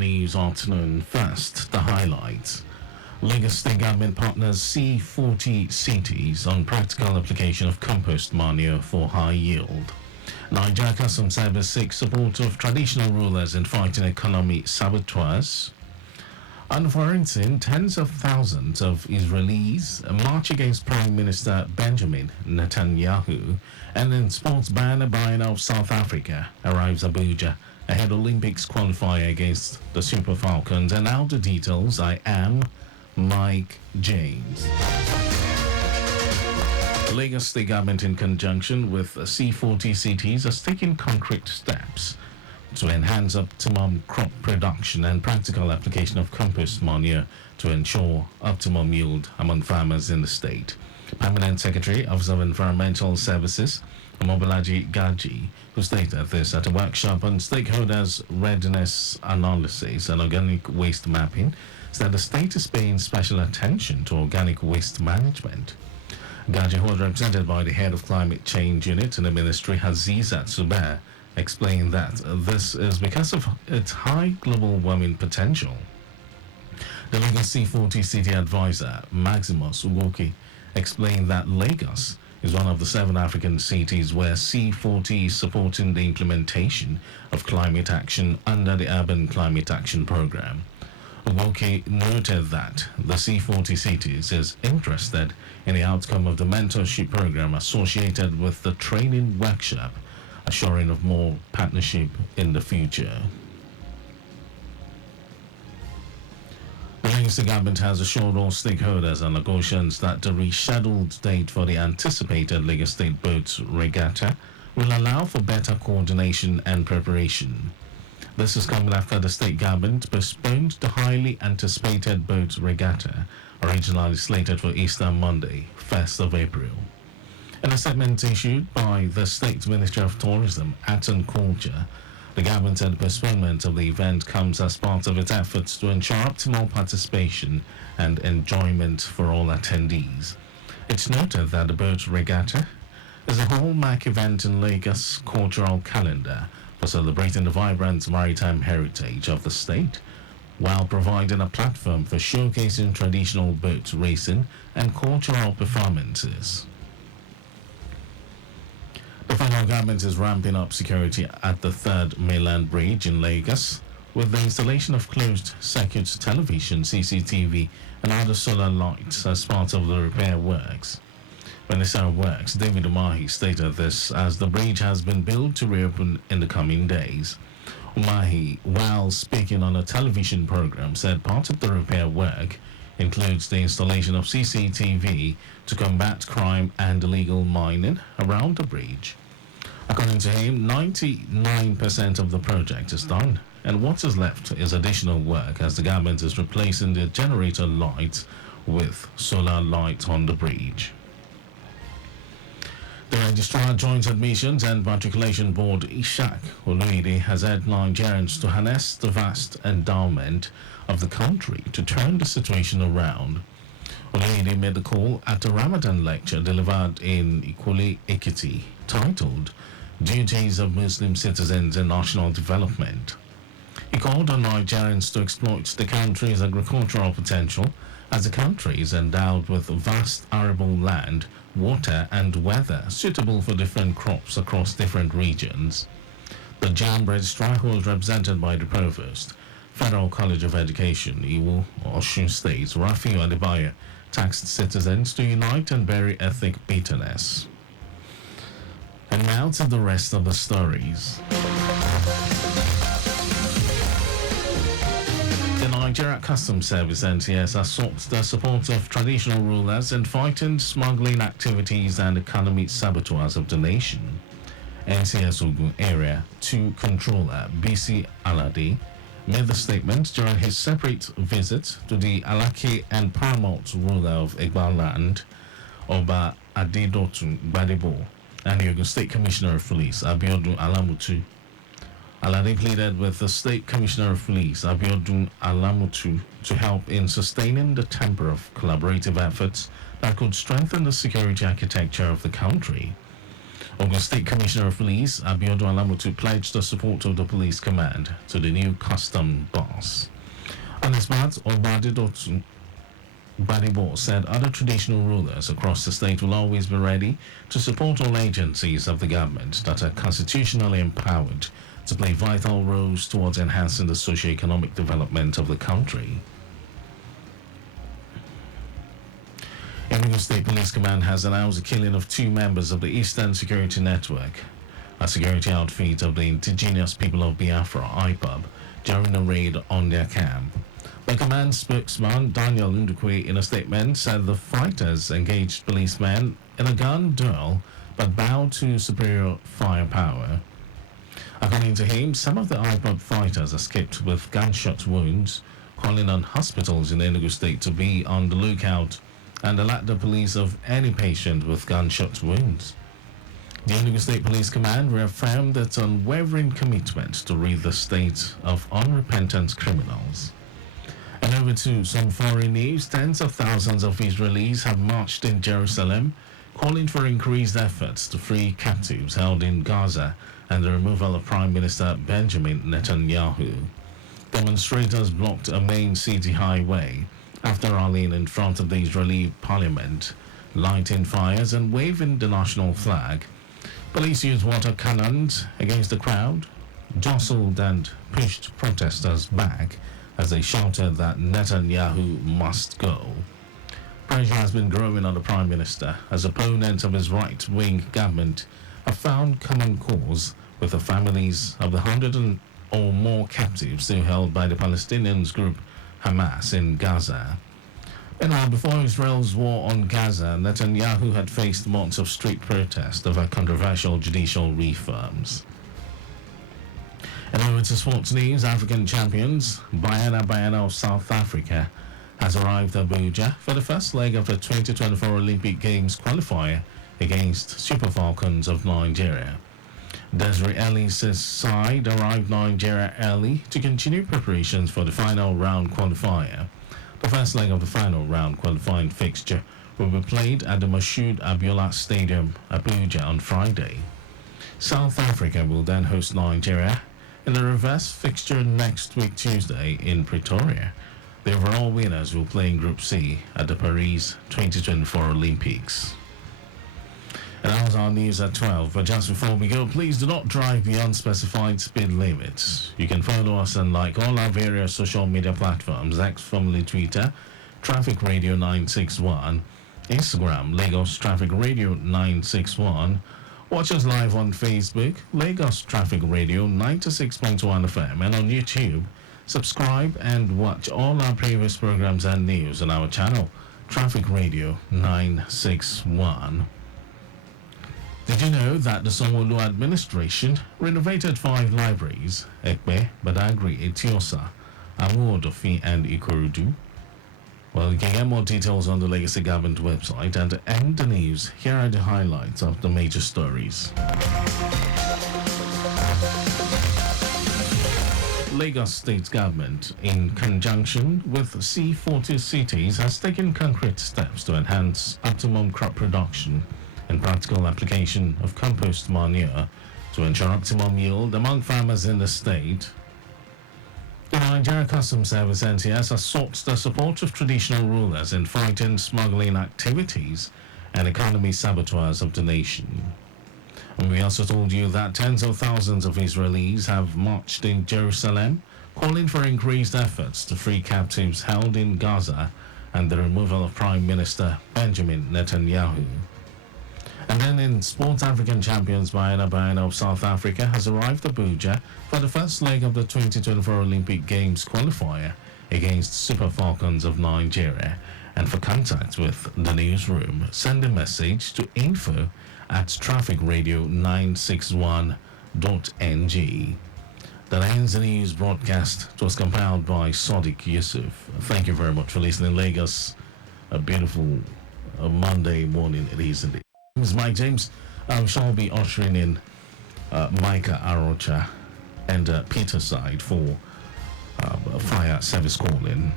News afternoon. First, the highlights. Lagos State Government partners C40 cities on practical application of compost manure for high yield. Nigeria Customs Service seeks support of traditional rulers in fighting economy saboteurs. And for instance, tens of thousands of Israelis march against Prime Minister Benjamin Netanyahu. And in sports, Bayern of South Africa arrives Abuja ahead Olympics qualifier against the Super Falcons. And now the details. I am Mike James. The Lagos State Government, in conjunction with C40 cities, has taken concrete steps to enhance optimum crop production and practical application of compost manure to ensure optimum yield among farmers in the state. Permanent Secretary of Environmental Services, Mobolaji Gaji, who stated this at a workshop on stakeholders' readiness analysis and organic waste mapping, said the state is paying special attention to organic waste management. Gaji, who was represented by the head of climate change unit in the ministry, Haziza Zubair, explained that this is because of its high global warming potential. The Lagos C40 city advisor, Maximus Ugoki, explained that Lagos is one of the 7 African cities where C40 is supporting the implementation of climate action under the Urban Climate Action Program. Ugoki noted that the C40 cities is interested in the outcome of the mentorship program associated with the training workshop, assuring of more partnership in the future. The Lagos government has assured all stakeholders and negotiations that the rescheduled date for the anticipated Lagos State Boats Regatta will allow for better coordination and preparation. This is coming after the state government postponed the highly anticipated Boats Regatta, originally slated for Easter Monday, 1st of April. In a statement issued by the State Ministry of Tourism, Arts and Culture, the government said the postponement of the event comes as part of its efforts to ensure optimal participation and enjoyment for all attendees. It's noted that the Boat Regatta is a hallmark event in Lagos' cultural calendar for celebrating the vibrant maritime heritage of the state, while providing a platform for showcasing traditional boat racing and cultural performances. The federal government is ramping up security at the 3rd Mainland Bridge in Lagos with the installation of closed-circuit television, CCTV, and other solar lights as part of the repair works. Minister of Works, David Umahi, stated this as the bridge has been built to reopen in the coming days. Umahi, while speaking on a television program, said part of the repair work includes the installation of CCTV to combat crime and illegal mining around the bridge. According to him, 99% of the project is done, and what is left is additional work as the government is replacing the generator lights with solar lights on the bridge. The Registrar Joint Admissions and Matriculation Board, Ishaq Oluide, has urged Nigerians to harness the vast endowment of the country to turn the situation around. Oluide made the call at a Ramadan lecture delivered in Ikole Ekiti, titled Duties of Muslim Citizens in National Development. He called on Nigerians to exploit the country's agricultural potential, as the country is endowed with vast arable land, water and weather suitable for different crops across different regions. The JAMB Registrar, who was represented by the Provost, Federal College of Education, Iwo, Osun State, Rafiu Adebayo, tasked citizens to unite and bury ethnic bitterness. And now to the rest of the stories. The Nigeria Customs Service (NCS) has sought the support of traditional rulers in fighting smuggling activities and economic saboteurs of the nation. NCS Ogun Area 2 Controller BC Alade made the statement during his separate visit to the Alake and paramount ruler of Egba land, Oba Adedotun Gbadebo, and the Ogun State Commissioner of Police, Abiodun Alamutu. Alade pleaded with the State Commissioner of Police, Abiodun Alamutu, to help in sustaining the temper of collaborative efforts that could strengthen the security architecture of the country. Ogun State Commissioner of Police Abiodun Alamutu pledged the support of the police command to the new custom boss. On his part, Obadidotu Badibo said other traditional rulers across the state will always be ready to support all agencies of the government that are constitutionally empowered to play vital roles towards enhancing the socio-economic development of the country. Enugu State Police Command has announced the killing of 2 members of the Eastern Security Network, a security outfit of the Indigenous People of Biafra, IPOB, during a raid on their camp. The command spokesman, Daniel Ndukwe, in a statement said the fighters engaged policemen in a gun duel but bowed to superior firepower. According to him, some of the IPOB fighters escaped with gunshot wounds, calling on hospitals in Enugu State to be on the lookout and alert the police of any patient with gunshot wounds. The Enugu State Police Command reaffirmed its unwavering commitment to rid the state of unrepentant criminals. And over to some foreign news, tens of thousands of Israelis have marched in Jerusalem, calling for increased efforts to free captives held in Gaza and the removal of Prime Minister Benjamin Netanyahu. Demonstrators blocked a main city highway after rallying in front of the Israeli parliament, lighting fires and waving the national flag. Police used water cannons against the crowd, jostled and pushed protesters back as they shouted that Netanyahu must go. Pressure has been growing on the Prime Minister as opponents of his right-wing government have found common cause with the families of the 100 or more captives still held by the Palestinian group Hamas in Gaza. Meanwhile, before Israel's war on Gaza, Netanyahu had faced months of street protest over controversial judicial reforms. And over to sports news, African champions Banyana of South Africa has arrived at Abuja for the first leg of the 2024 Olympic Games qualifier against Super Falcons of Nigeria. Desiree Ellie's side arrived Nigeria early to continue preparations for the final round qualifier. The first leg of the final round qualifying fixture will be played at the Moshood Abiola Stadium, Abuja, on Friday. South Africa will then host Nigeria in the reverse fixture next week Tuesday in Pretoria. The overall winners will play in Group C at the Paris 2024 Olympics. And that was our news at 12. But just before we go, please do not drive beyond specified speed limits. You can follow us on like all our various social media platforms, X formerly Twitter, Traffic Radio 961, Instagram, Lagos Traffic Radio 961. Watch us live on Facebook, Lagos Traffic Radio 96.1 FM, and on YouTube. Subscribe and watch all our previous programs and news on our channel, Traffic Radio 961. Did you know that the Sanwo-Olu administration renovated 5 libraries, Ekpe, Badagry, Etiosa, Amuodofi, and Ikorodu? Well, you can get more details on the Legacy Government website, and to end the news, here are the highlights of the major stories. Lagos State Government, in conjunction with C40 cities, has taken concrete steps to enhance optimum crop production and practical application of compost manure to ensure optimum yield among farmers in the state. The Nigeria Customs Service (NCS) has sought the support of traditional rulers in fighting smuggling activities and economy saboteurs of the nation. And we also told you that tens of thousands of Israelis have marched in Jerusalem, calling for increased efforts to free captives held in Gaza and the removal of Prime Minister Benjamin Netanyahu. And then in sports, African champions Banyana of South Africa has arrived at Abuja for the first leg of the 2024 Olympic Games qualifier against Super Falcons of Nigeria. And for contact with the newsroom, send a message to info@trafficradio961.ng. That ends the news broadcast. It was compiled by Sadiq Yusuf. Thank you very much for listening, Lagos. A beautiful Monday morning it is indeed. This is Mike James. I shall be ushering in Micah Arocha and Peter Side for fire service calling.